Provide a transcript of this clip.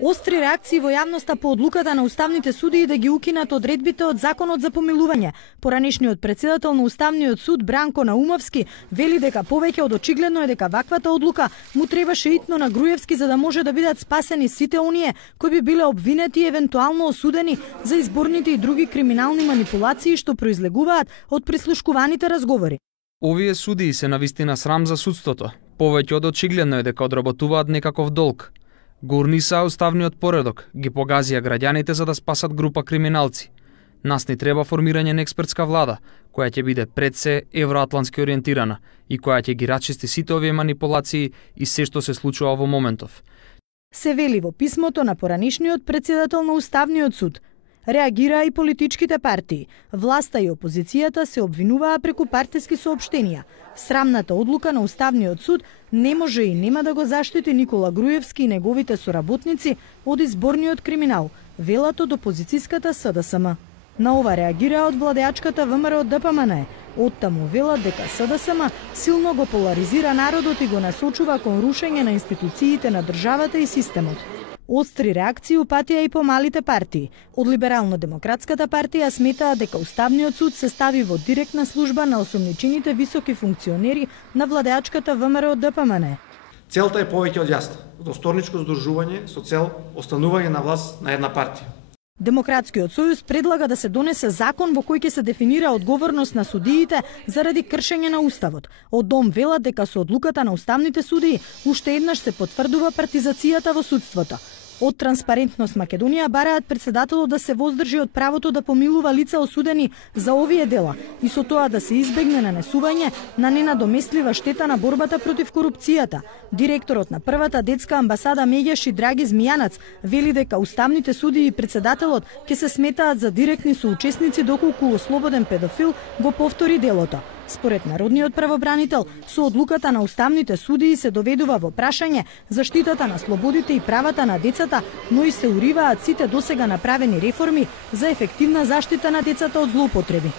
Остри реакции во јавноста по одлуката на уставните судии да ги укинат одредбите од Законот за помилување. Поранешниот председател на Уставниот суд Бранко Наумовски вели дека повеќе од очигледно е дека ваквата одлука му требаше итно на Груевски за да може да бидат спасени сите оние кои би биле обвинети и евентуално осудени за изборните и други криминални манипулации што произлегуваат од прислушкуваните разговори. Овие судии се навистина срам за судството. Повеќе од очигледно е дека одработуваат некаков долг. Гурниса уставниот поредок, ги погазија граѓаните за да спасат група криминалци. Нас ни треба формирање на експертска влада, која ќе биде пред се евроатлантски ориентирана и која ќе ги рачисти сите овие манипулации и се што се случува во моментов. Се вели во писмото на поранешниот председател на Уставниот суд. Реагираа и политичките партии. Власта и опозицијата се обвинуваа преку партиски соопштенија. Срамната одлука на Уставниот суд не може и нема да го заштити Никола Груевски и неговите соработници од изборниот криминал, велат од опозицијската СДСМ. На ова реагираа од владеачката ВМРО ДПМН. Оттаму велат дека СДСМ силно го поларизира народот и го насочува кон рушење на институциите на државата и системот. Остри реакции упатија и по малите партии. Од Либерално-демократската партија сметаа дека Уставниот суд се стави во директна служба на осомничените високи функционери на владеачката ВМРО ДПМН. Целта е повеќе од јасна. Досторничко здружување со цел останување на власт на една партија. Демократскиот сојуз предлага да се донесе закон во кој ќе се дефинира одговорност на судиите заради кршење на уставот. Од Дом велат дека со одлуката на уставните судии уште еднаш се потврдува партизацијата во судството. Од Транспарентност Македонија бараат председателот да се воздржи од правото да помилува лица осудени за овие дела и со тоа да се избегне нанесување на ненадомеслива штета на борбата против корупцијата. Директорот на првата детска амбасада Меѓаши Драги Змијанац вели дека уставните судии и председателот ќе се сметаат за директни соучесници доколку ослободен педофил го повтори делото. Според народниот правобранител, со одлуката на уставните судии се доведува во прашање заштитата на слободите и правата на децата, но и се уриваат сите досега направени реформи за ефективна заштита на децата од злоупотреби.